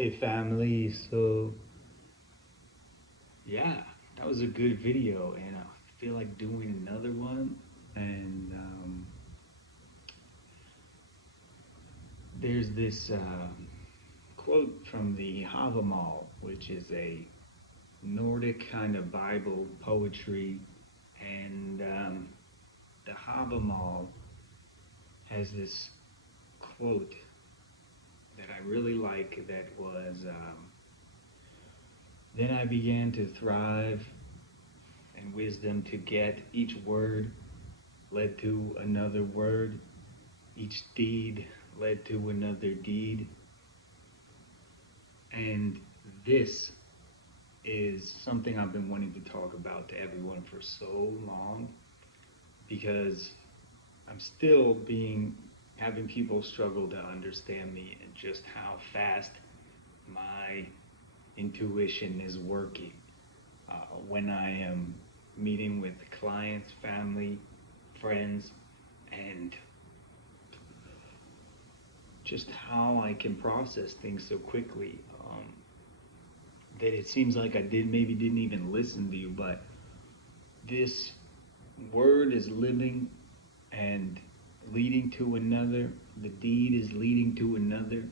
Hey family, so yeah, that was a good video, and I feel like doing another one. And there's this quote from the Havamal, which is a Nordic kind of Bible poetry, and the Havamal has this quote that I really like. That was, "Then I began to thrive and wisdom to get each word." Led to another word. Each deed led to another deed. And this is something I've been wanting to talk about to everyone for so long because I'm still having people struggle to understand me and just how fast my intuition is working when I am meeting with clients, family, friends, and just how I can process things so quickly, that it seems like I didn't even listen to you, but this word is living and leading to another. The deed is leading to another.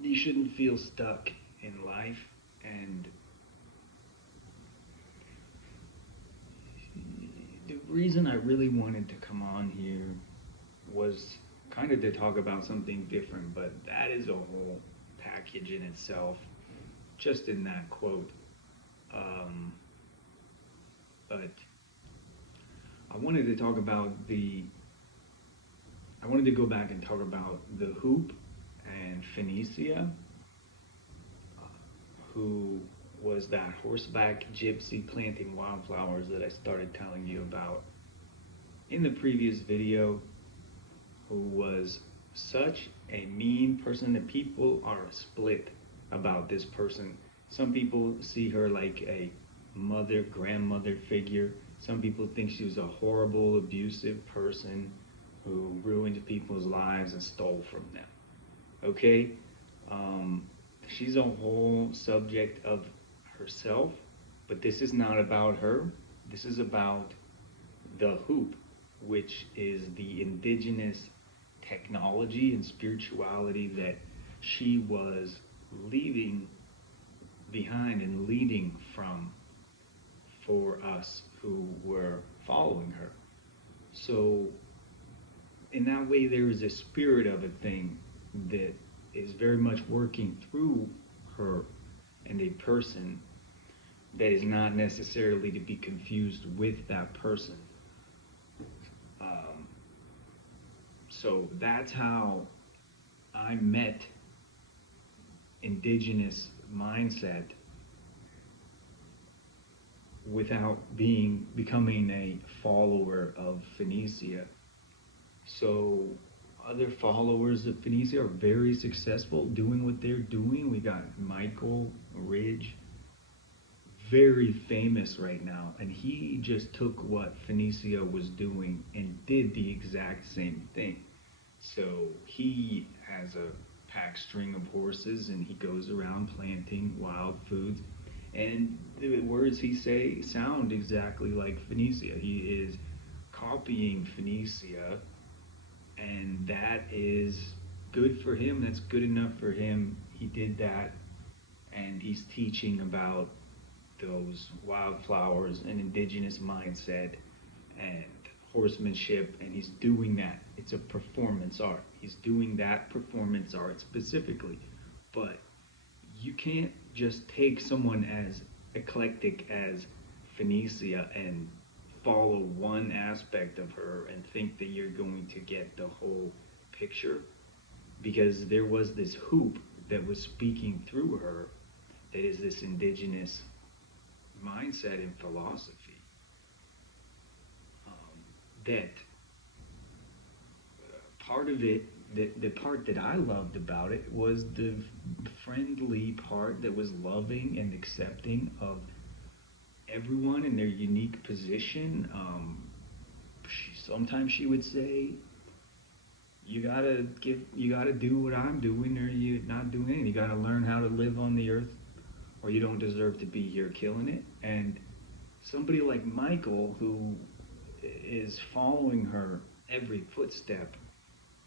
You shouldn't feel stuck in life, and the reason I really wanted to come on here was kind of to talk about something different, but that is a whole package in itself, just in that quote. Um, but I wanted to talk about I wanted to go back and talk about the hoop and Phoenicia, who was that horseback gypsy planting wildflowers that I started telling you about in the previous video, who was such a mean person that people are split about this person. Some people see her like a mother, grandmother figure. Some people think she was a horrible, abusive person who ruined people's lives and stole from them. Okay? Um, she's a whole subject of herself, but this is not about her. This is about the hoop, which is the indigenous technology and spirituality that she was leaving behind and leading from for us who were following her. So, in that way, there is a spirit of a thing that is very much working through her and a person that is not necessarily to be confused with that person. Um, so that's how I met indigenous mindset without becoming a follower of Phoenicia. So other followers of Phoenicia are very successful doing what they're doing. We got Michael Ridge, very famous right now, and he just took what Phoenicia was doing and did the exact same thing. So he has a pack string of horses and he goes around planting wild foods. And the words he say sound exactly like Phoenicia. He is copying Phoenicia, and that is good for him. That's good enough for him. He did that, and he's teaching about those wildflowers and indigenous mindset and horsemanship, and he's doing that. It's a performance art. He's doing that performance art specifically. But you can't just take someone as eclectic as Phoenicia and follow one aspect of her and think that you're going to get the whole picture, because there was this hoop that was speaking through her that is this indigenous mindset and philosophy, that part of it, the part that I loved about it was the friendly part that was loving and accepting of everyone in their unique position. Sometimes she would say, you gotta do what I'm doing, or you're not doing anything. You gotta learn how to live on the earth, or you don't deserve to be here killing it. And somebody like Michael, who is following her every footstep,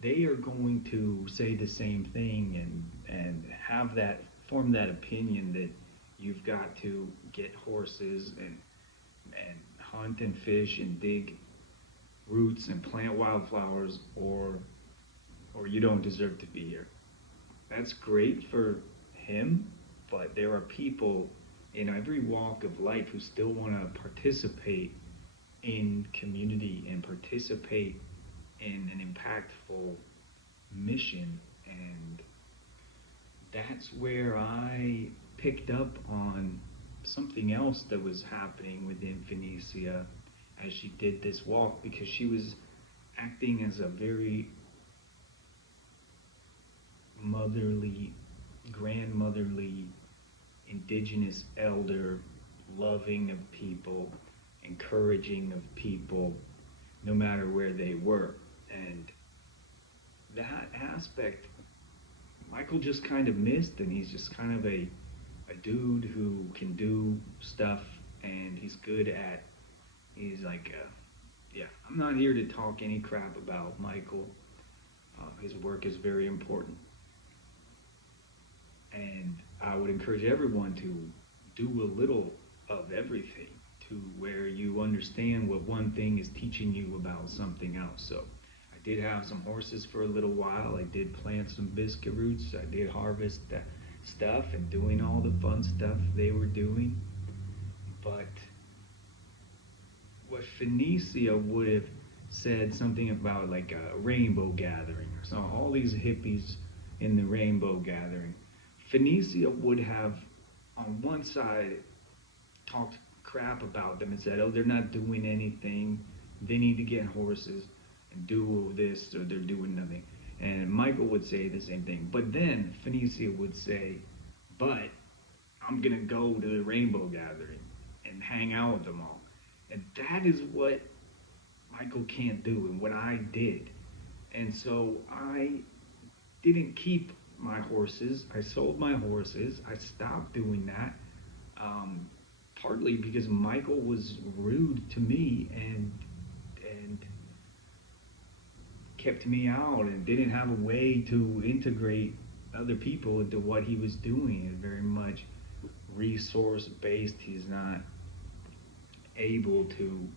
they are going to say the same thing, and have that form that opinion that you've got to get horses and hunt and fish and dig roots and plant wildflowers, or you don't deserve to be here. That's great for him, but there are people in every walk of life who still want to participate in community and participate in an impactful mission. And that's where I picked up on something else that was happening within Phoenicia as she did this walk, because she was acting as a very motherly, grandmotherly, indigenous elder, loving of people, encouraging of people, no matter where they were. And that aspect, Michael just kind of missed, and he's just kind of a dude who can do stuff, and he's like, yeah, I'm not here to talk any crap about Michael. His work is very important. And I would encourage everyone to do a little of everything, to where you understand what one thing is teaching you about something else. So I did have some horses for a little while. I did plant some biscuit roots. I did harvest stuff and doing all the fun stuff they were doing. But what Phoenicia would have said something about like a rainbow gathering, or so all these hippies in the rainbow gathering. Phoenicia would have, on one side, talked crap about them and said, oh, they're not doing anything. They need to get horses and do this, or they're doing nothing. And Michael would say the same thing. But then Phoenicia would say, but I'm going to go to the rainbow gathering and hang out with them all. And that is what Michael can't do, and what I did. And so I didn't keep my horses. I sold my horses. I stopped doing that. Partly because Michael was rude to me and kept me out and didn't have a way to integrate other people into what he was doing. It's very much resource based. He's not able to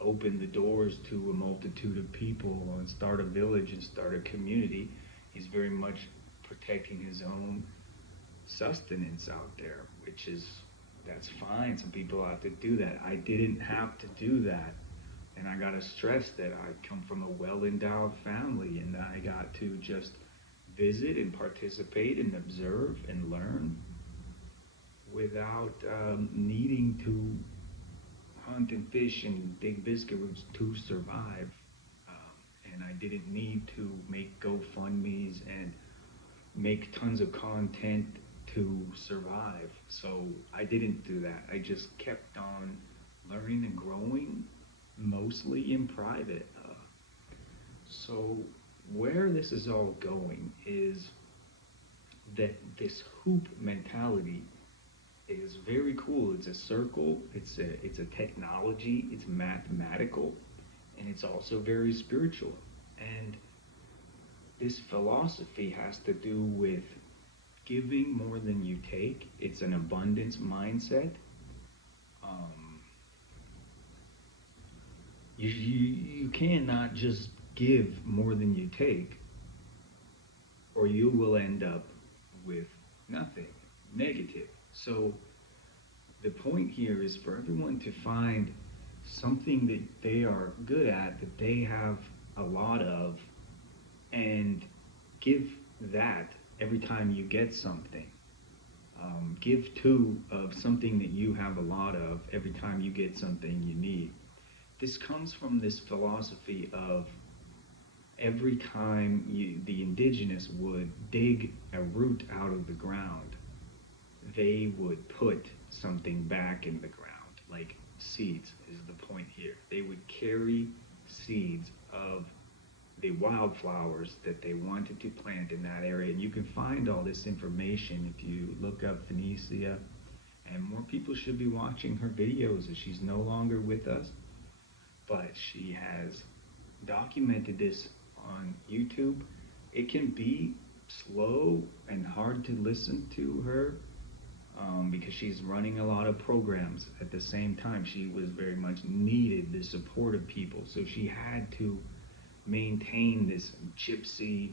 open the doors to a multitude of people and start a village and start a community. He's very much protecting his own sustenance out there, which is, that's fine. Some people have to do that. I didn't have to do that. And I gotta stress that I come from a well-endowed family, and I got to just visit and participate and observe and learn without needing to hunt and fish and dig biscuit roots to survive. And I didn't need to make GoFundMe's and make tons of content to survive. So I didn't do that. I just kept on learning and growing, mostly in private. So where this is all going is that this hoop mentality is very cool. It's a circle, it's a technology, it's mathematical, and it's also very spiritual. And this philosophy has to do with giving more than you take. It's an abundance mindset. You cannot just give more than you take, or you will end up with nothing, negative. So the point here is for everyone to find something that they are good at, that they have a lot of, and give that every time you get something. Give two of something that you have a lot of every time you get something you need. This comes from this philosophy of every time the indigenous would dig a root out of the ground, they would put something back in the ground, like seeds is the point here. They would carry seeds of the wildflowers that they wanted to plant in that area. And you can find all this information if you look up Phoenicia. And more people should be watching her videos as she's no longer with us. But she has documented this on YouTube. It can be slow and hard to listen to her because she's running a lot of programs at the same time. She was very much needed the support of people, so she had to maintain this gypsy.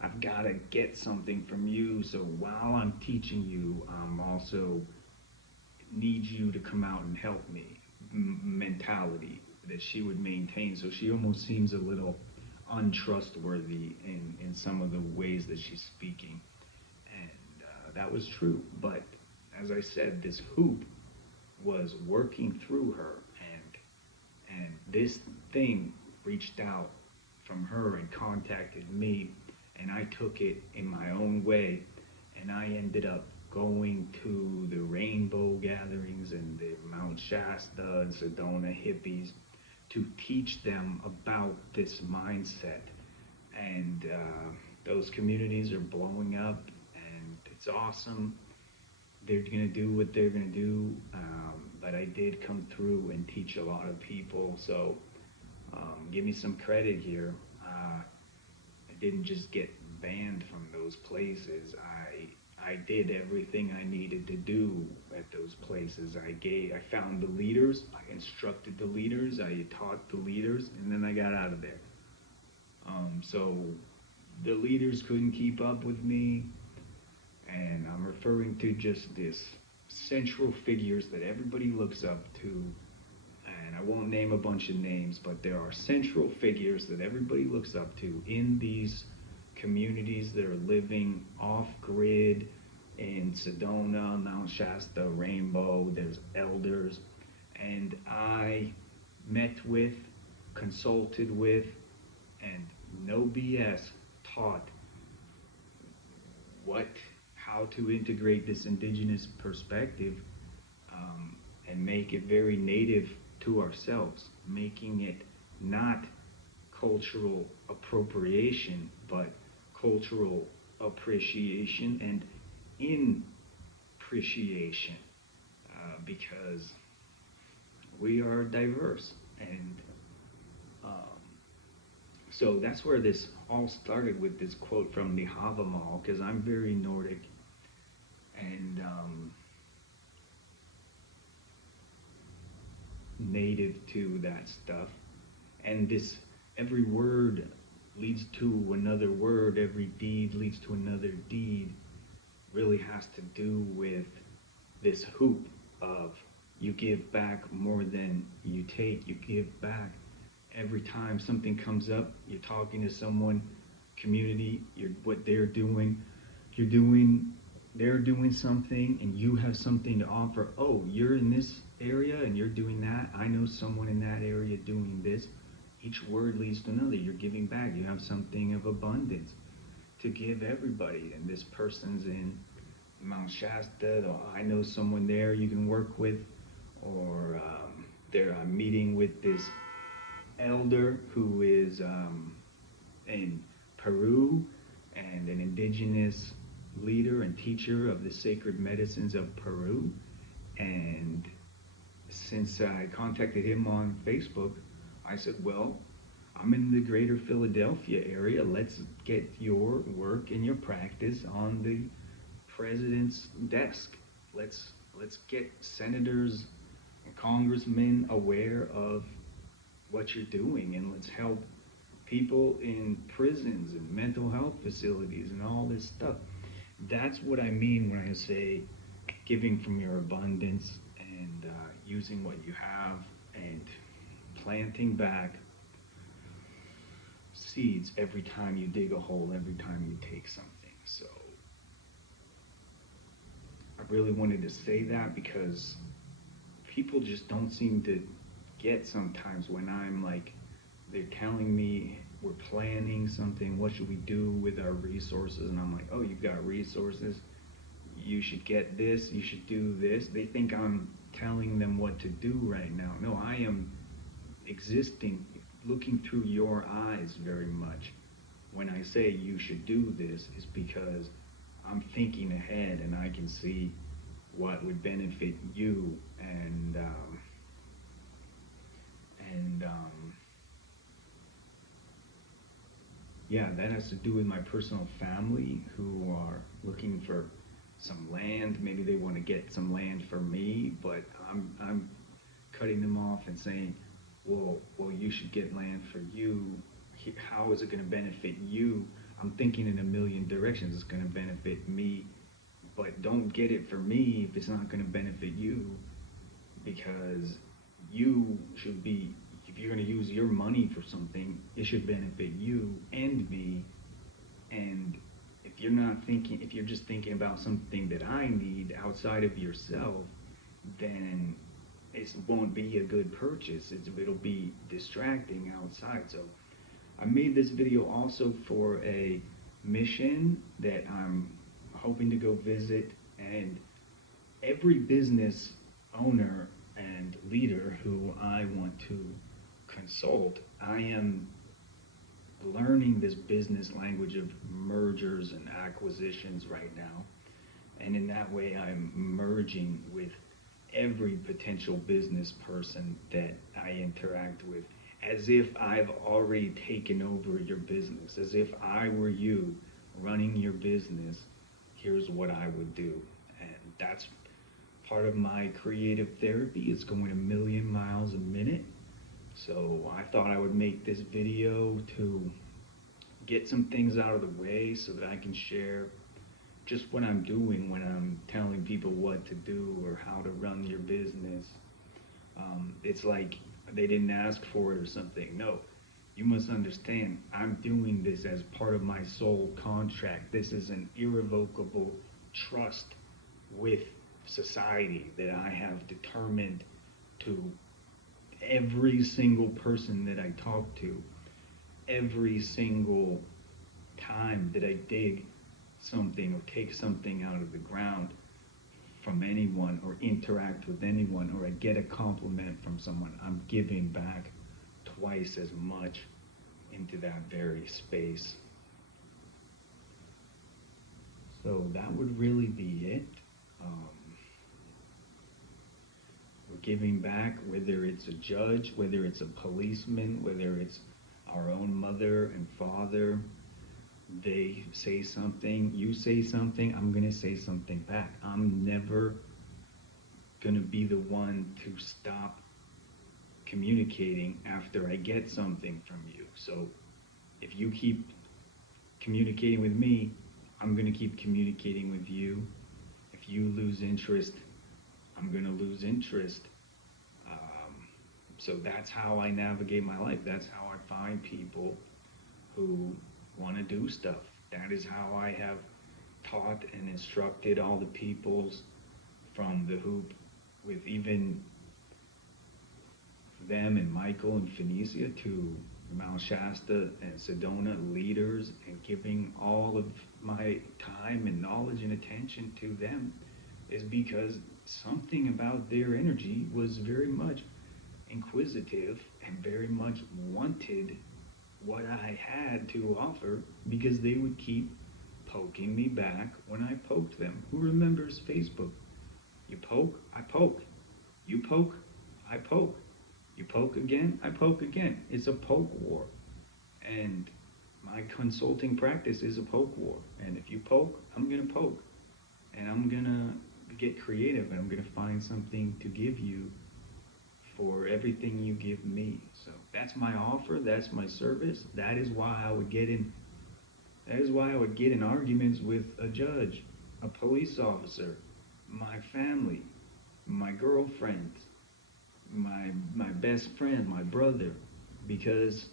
I've got to get something from you, so while I'm teaching you, I'm also need you to come out and help me mentality that she would maintain. So she almost seems a little untrustworthy in some of the ways that she's speaking. And that was true. But as I said, this hoop was working through her, and this thing reached out from her and contacted me, and I took it in my own way, and I ended up going to the rainbow gatherings and the Mount Shasta and Sedona hippies to teach them about this mindset. And those communities are blowing up, and it's awesome. They're going to do what they're going to do, but I did come through and teach a lot of people, so give me some credit here. I didn't just get banned from those places. I did everything I needed to do at those places. I found the leaders, I instructed the leaders, I taught the leaders, and then I got out of there. So the leaders couldn't keep up with me, and I'm referring to just this central figures that everybody looks up to, and I won't name a bunch of names, but there are central figures that everybody looks up to in these communities that are living off-grid in Sedona, Mount Shasta, Rainbow. There's elders, and I met with, consulted with, and no BS taught how to integrate this indigenous perspective and make it very native to ourselves, making it not cultural appropriation, but cultural appreciation and appreciation, because we are diverse. And so that's where this all started, with this quote from the Havamal, because I'm very Nordic, and native to that stuff. And this, every word leads to another word, every deed leads to another deed, really has to do with this hoop of you give back more than you take. You give back. Every time something comes up, you're talking to someone, community, what they're doing, they're doing something, and you have something to offer. Oh, you're in this area and you're doing that. I know someone in that area doing this. Each word leads to another. You're giving back. You have something of abundance to give everybody. And this person's in Mount Shasta, or I know someone there you can work with, or I'm meeting with this elder who is in Peru and an indigenous leader and teacher of the sacred medicines of Peru. And since I contacted him on Facebook, I said, well, I'm in the greater Philadelphia area. Let's get your work and your practice on the president's desk. Let's get senators and congressmen aware of what you're doing, and let's help people in prisons and mental health facilities and all this stuff. That's what I mean when I say giving from your abundance, and using what you have and planting back seeds every time you dig a hole, every time you take something. So I really wanted to say that because people just don't seem to get sometimes when I'm like, they're telling me we're planning something, what should we do with our resources? And I'm like, oh, you've got resources, you should get this, you should do this. They think I'm telling them what to do right now. No, I am existing looking through your eyes very much. When I say you should do this, is because I'm thinking ahead and I can see what would benefit you and yeah, that has to do with my personal family who are looking for some land. Maybe they want to get some land for me, but I'm cutting them off and saying, well, you should get land for you. How is it going to benefit you? I'm thinking in a million directions. It's going to benefit me, but don't get it for me if it's not going to benefit you, because you should be, if you're going to use your money for something, it should benefit you and me. And if you're just thinking about something that I need outside of yourself, then it won't be a good purchase. It'll be distracting outside. So I made this video also for a mission that I'm hoping to go visit, and every business owner and leader who I want to consult, I am learning this business language of mergers and acquisitions right now. And in that way, I'm merging with every potential business person that I interact with, as if I've already taken over your business, as if I were you running your business. Here's what I would do. And that's part of my creative therapy. It's going a million miles a minute. So I thought I would make this video to get some things out of the way so that I can share just what I'm doing when I'm telling people what to do or how to run your business. It's like they didn't ask for it or something. No, you must understand, I'm doing this as part of my soul contract. This is an irrevocable trust with society that I have determined to every single person that I talk to, every single time that I dig something or take something out of the ground from anyone or interact with anyone, or I get a compliment from someone, I'm giving back twice as much into that very space. So that would really be it. We're giving back, whether it's a judge, whether it's a policeman, whether it's our own mother and father. They say something, you say something, I'm going to say something back. I'm never going to be the one to stop communicating after I get something from you. So if you keep communicating with me, I'm going to keep communicating with you. If you lose interest, I'm going to lose interest. So that's how I navigate my life. That's how I find people who want to do stuff. That is how I have taught and instructed all the peoples from the hoop, with even them and Michael and Phoenicia, to Mount Shasta and Sedona leaders, and giving all of my time and knowledge and attention to them, is because something about their energy was very much inquisitive and very much wanted what I had to offer, because they would keep poking me back when I poked them. Who remembers Facebook? You poke, I poke. You poke, I poke. You poke again, I poke again. It's a poke war. And my consulting practice is a poke war. And if you poke, I'm going to poke. And I'm going to get creative, and I'm going to find something to give you for everything you give me. So that's my offer, that's my service. That is why I would get in arguments with a judge, a police officer, my family, my girlfriend, my best friend, my brother, because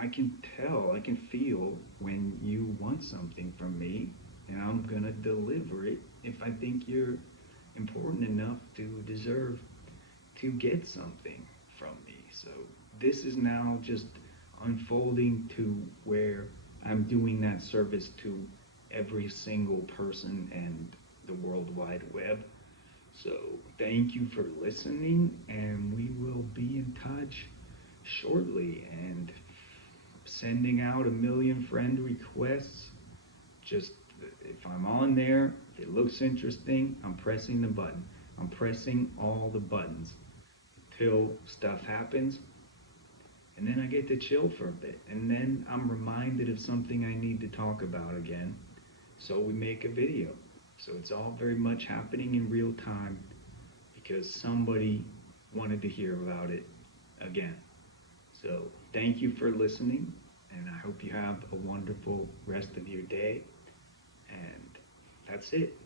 I can tell, I can feel when you want something from me, and I'm gonna deliver it if I think you're important enough to deserve to get something from me. So this is now just unfolding to where I'm doing that service to every single person and the World Wide Web. So thank you for listening, and we will be in touch shortly, and sending out a million friend requests. Just if I'm on there, if it looks interesting, I'm pressing the button. I'm pressing all the buttons till stuff happens, and then I get to chill for a bit, and then I'm reminded of something I need to talk about again, so we make a video. So it's all very much happening in real time because somebody wanted to hear about it again. So thank you for listening, and I hope you have a wonderful rest of your day. And that's it.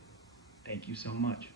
Thank you so much.